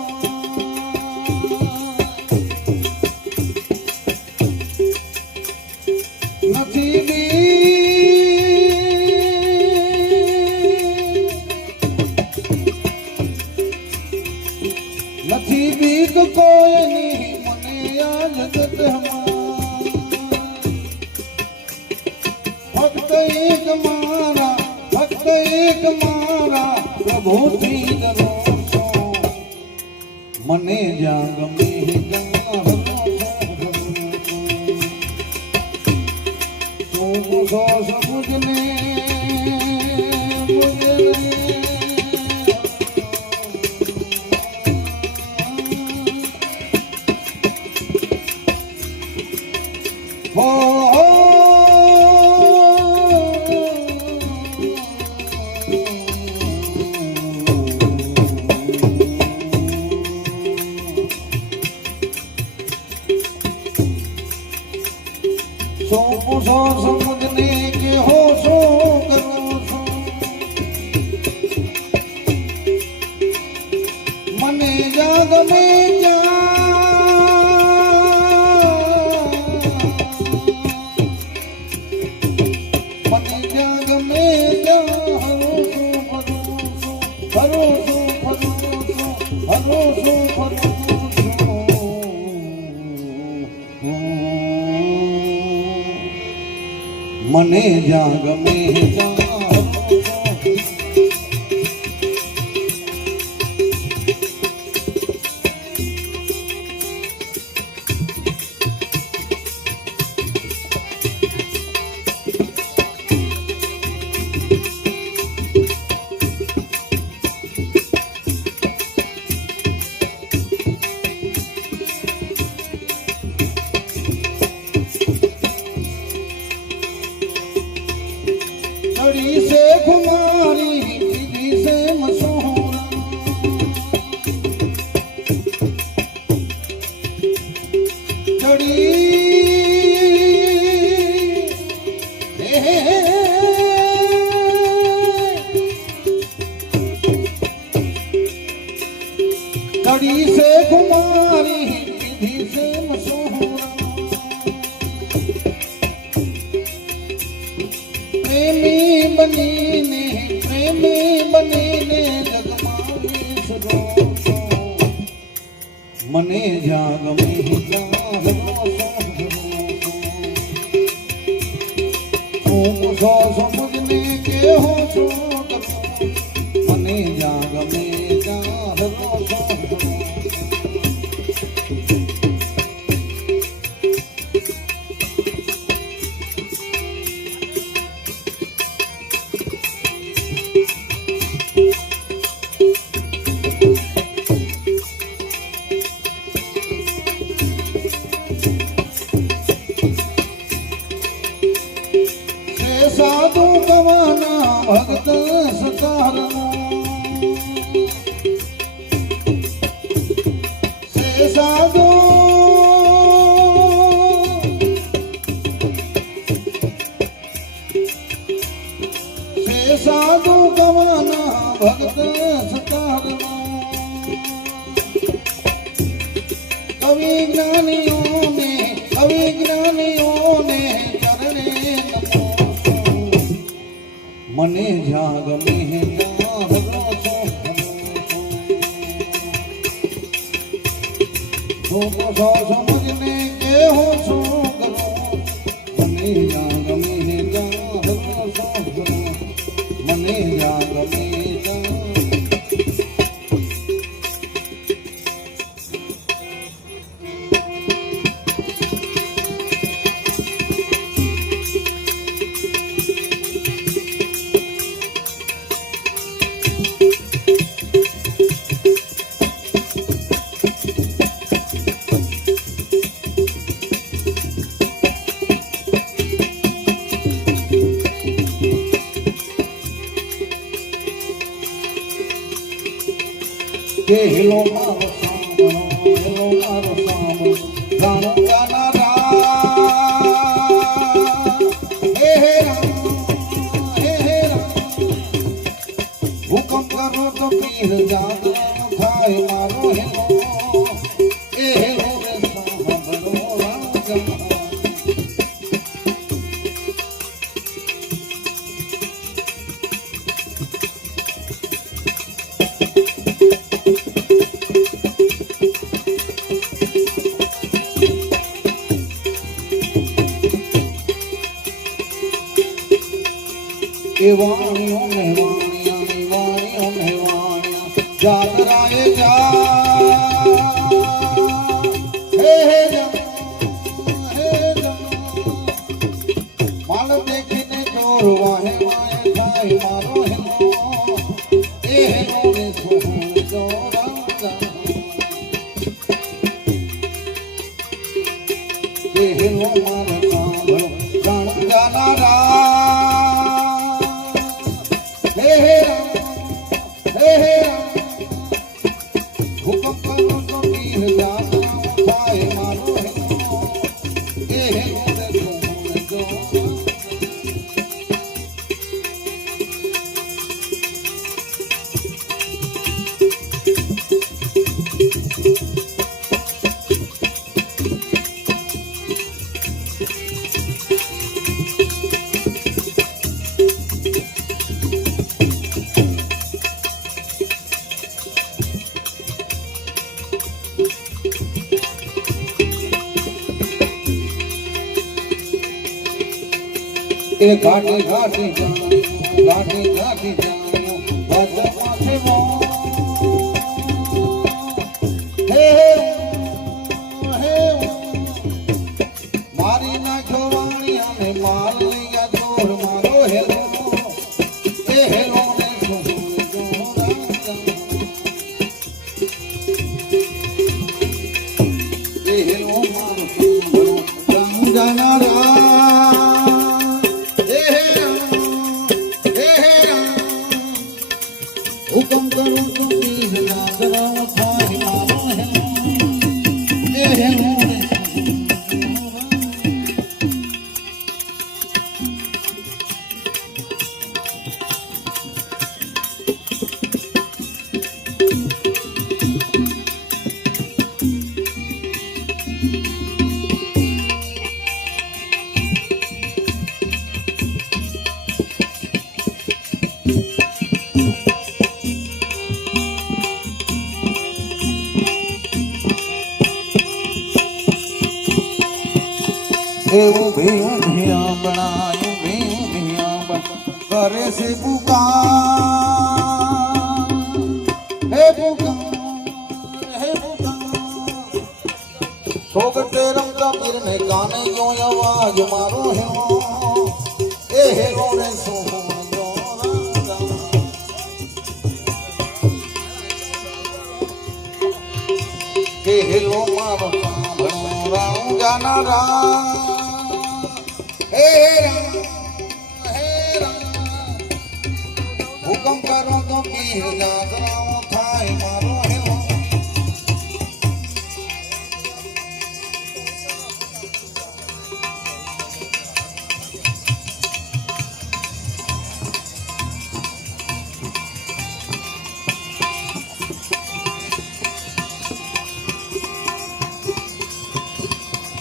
નથી બીક કોઈની મને આ જગતમાં ફક્ત એક મારા પ્રભુથી ડરો છો મને જ્યાં ગમે ત્યાં હરો છો જ્યાં ગમે મને જ્યાં ગમે ત્યાં चढ़ी से खुमारी दीदी से मशहूरा चढ़ी चढ़ी से खुमारी दीदी से मशहूरा प्रेमी बनीने जगमावी सरो મને જ્યાં ગમે ત્યાં હું છો સમજને કે હો છો મને જ્યાં ગમે ત્યાં साधु कवाना भक्त सतारनो से साधु कवाना भक्त सतारनो कवि ज्ञानियों ने चरणे મને જ્યાં ગમે ત્યાં ભગવાન સમજને કે હો શું કરો મને જ્યાં ગમે ત્યાં ભગવાન મને જ્યાં ગમે ત્યાં હેલો મારો સાંભળો ગાનો ગાના હે રામ હુકમ કરો તો પીર જાત થાય મારો હેલો એ હેલો રે સાંભળો રાજા વાણિયો ને વાણિયા જાતરાએ જા હે માલ દેખીને ચોર વાહે વાહે થાય મારો હેલો એ હેલો ને સોહણ જોરા એ હેલો મારો સાંભળો ગાણ ગાના હુકમ કરો તો પીર જાત થાય મારો હેલો એ હેલો રે સોહણ જોરા એ ઘાટે ઘાટે જાઉં ઘાટે ઘાટે જાઉં ભદ્ર માથે હે હે મારી નાખ્યો વાણી અને માલ લઈ ગયા ચોર મારો હેલો એ હેલો ને એ હેલો મારો રામ જાનારા હુકમ કરું તો પીર ના કરાવ થાય મારો હેલો એ હેલો એવું ભેવું ભિયા બનાયું ભેવું ભિયા કરે છે પુકાર હે પુકાર સોગતે રમતા પીર ને ગાને યો અવાજ મારો હેલો એ હેલો ને સોહણો કે હેલો મારો સાંભળો રામ જાનારા હે રામ હુકમ કરો તો પીર જાગરાઓ થાય મારો હેલો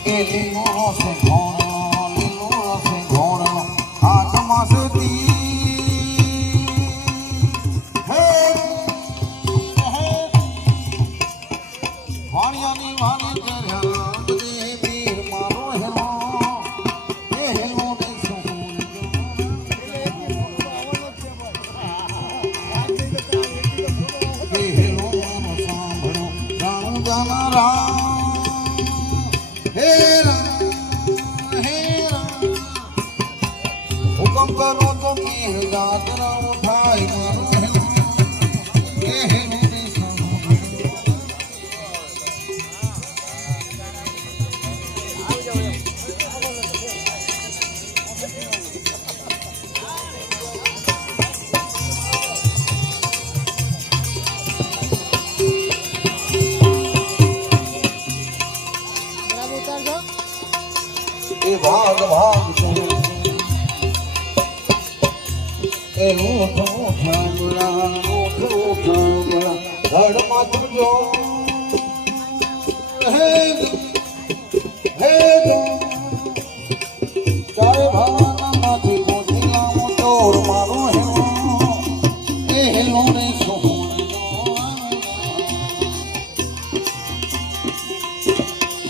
એ લીલો સે ઘોડો હાથમાં સે વાણિયાની વાણી કર્યા રામ દે વીર મારો હેલો એ હેલો ને એ હેલો મારો સાંભળો રામ જાનારા હે રામ હુકમ કરો તો પીર જાગરાઓ થાય મારો હેલો એ હેલો ને એ ભાગ ભાગ એ ઉઠો ઠામડા ધડ માથું જો હે હે જો ચારે ભાવના માંથી પહોંચી લાવો ચોર મારો હેલો એ હેલો ને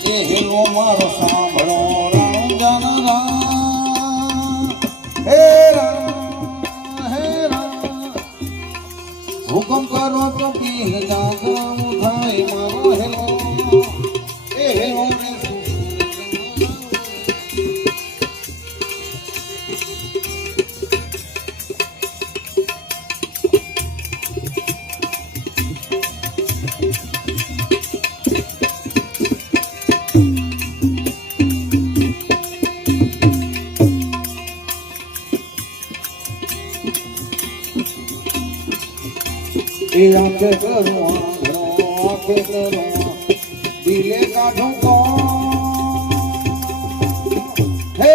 એ હેલો મારો સાંભળો હુકમ કરો તો પીર જાગરાઓ થાય મારો હેલો એ હેલો ને એ આંખે કરું આંખે કરું દિલે કાઢું તો હે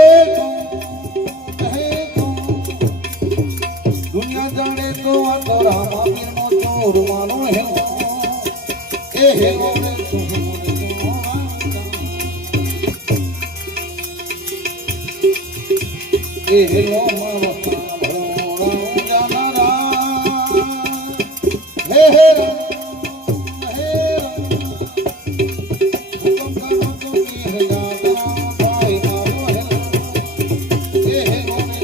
દુનિયા જાણે તો આ તો રામા પીરનો ચોર માનો હેલો એ હેલો ને એ હેલો મારો સાંભળો જાનારા હે હુકમ કરો તો પીર જાગરાઓ થાય મારો હેલો એ હેલો ને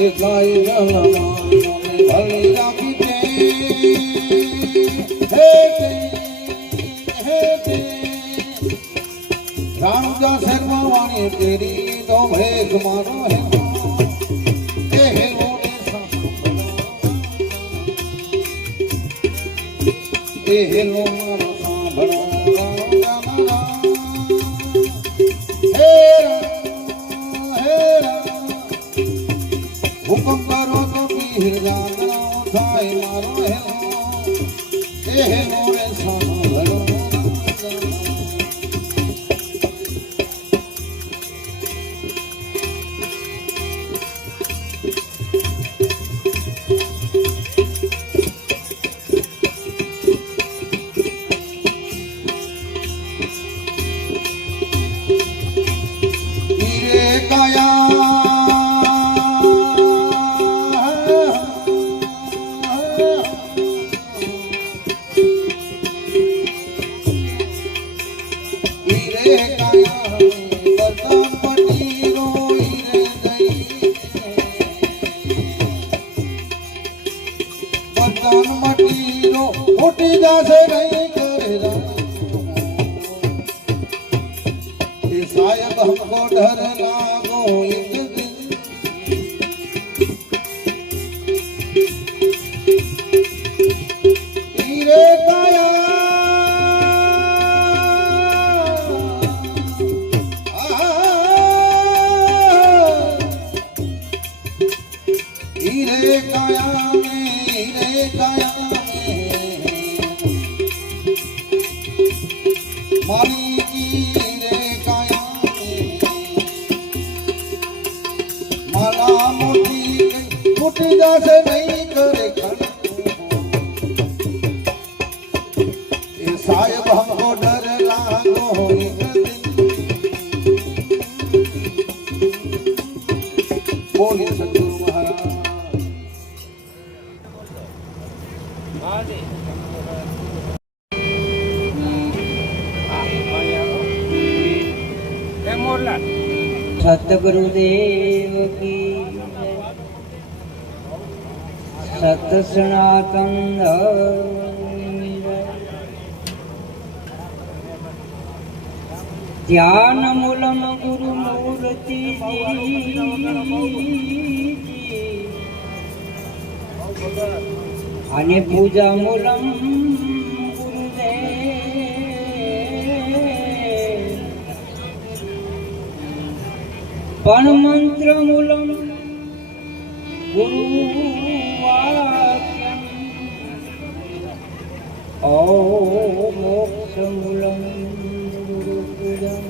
દેખાય જલમાં મને ભલી રાખી છે હે તે રાણુજા શર્મા વાણી તેરી તો ભેગ મારો હે હેલો મારો સાંભળો હુકમ કરો તો પીર જાના થાય મારો હેલો હેલો રે સાંભળો મોટી જાશે નહીં કરે એ સાહેબ हमको डर लागो एक दिन हीरे काया हीरे काया मारी की रे काया माला मोटी टूटी जासे नहीं करे ये साहेब हमको डर लागो एक दिन बोलिए सतगुरु महाराज सतगुरुदेव की सत सनातन ध्यान मूलम गुरु मूर्ति અને પૂજા મૂલમ પણ મંત્ર મૂલમ ગુરુવાક્યમ ઓ મોક્ષ મૂલમ ગુરુપૂજમ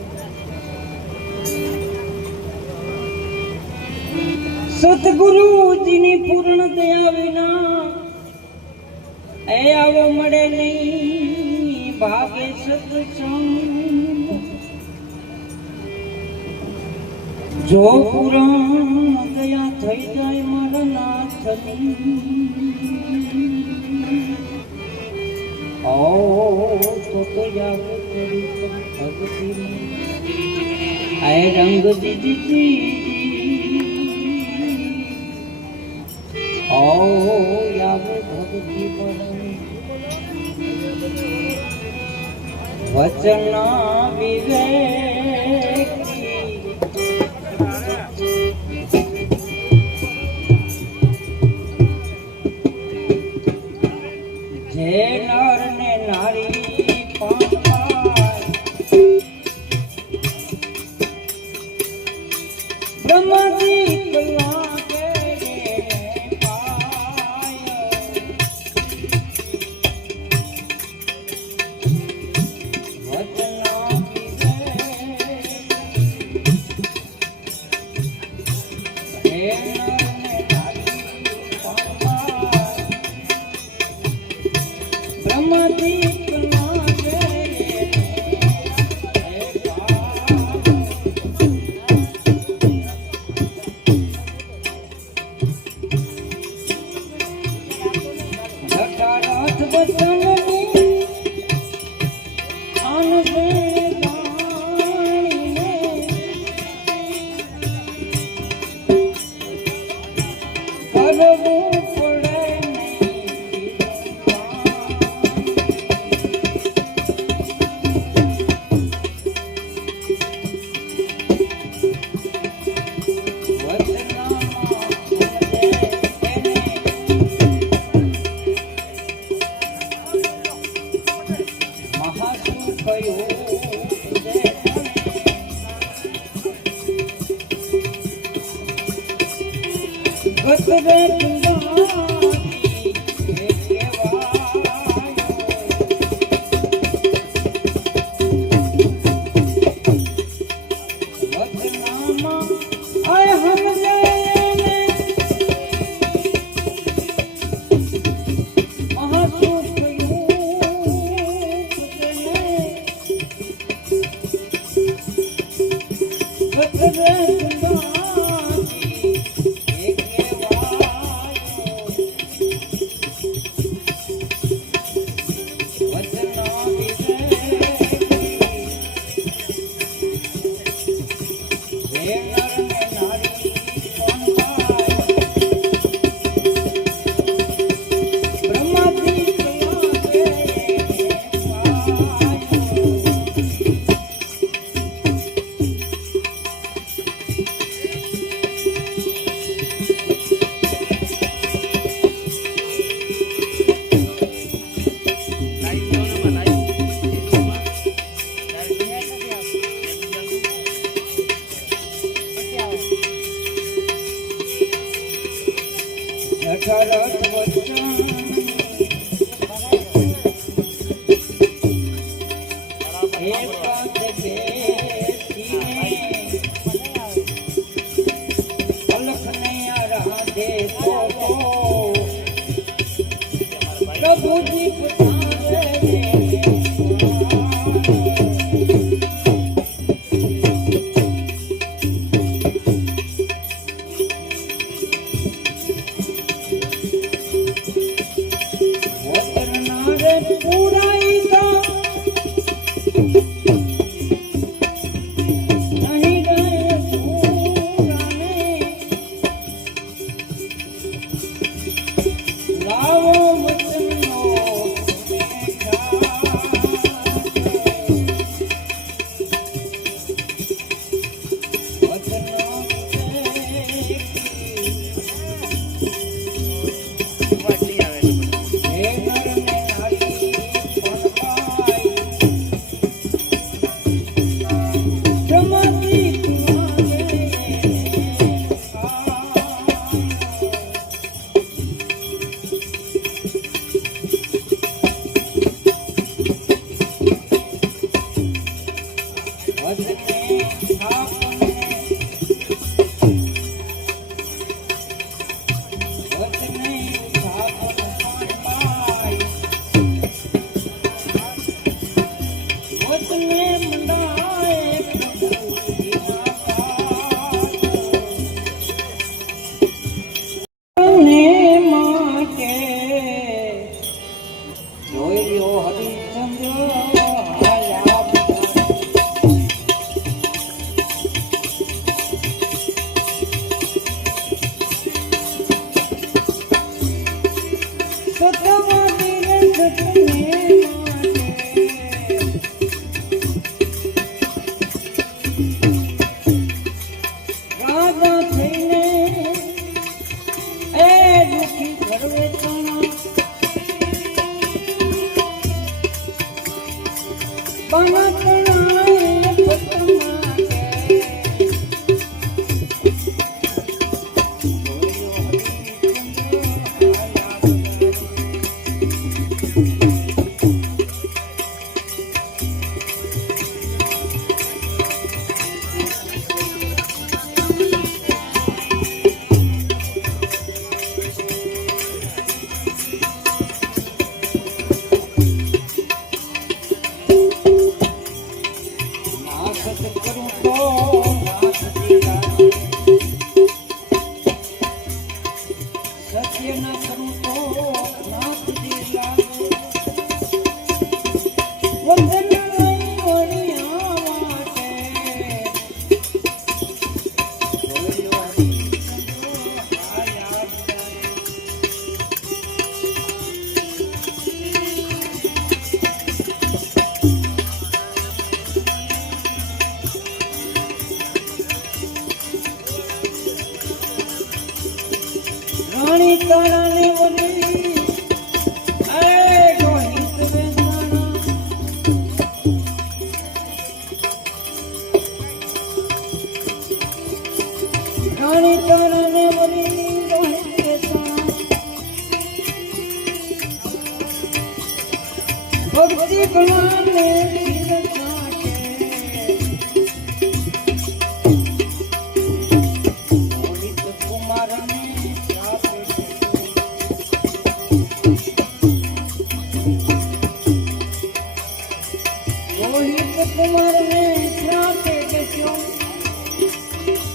સતગુરુજીની પૂર્ણ દયા વિના એ આવો મળે નહીં ભાગે સત્સંગ જો પૂરણ દયા થઈ જાય મારા નાથની ઓ તો યાદ કરી ભક્તિ આય રંગ દીદી ઓ યાદ ભક્તિ વચન વિવેક જે નર ને નારી બ્રહ્માજી કલ્યા કે સાંભળવું પડે નહીં. પ્રભુજી લાવો મતનો રાણી તારાને વળી અરે ગોહિત વેચાણા રાણી તારાને વળી ગોહિત વેચાણા ભક્તિ કલાને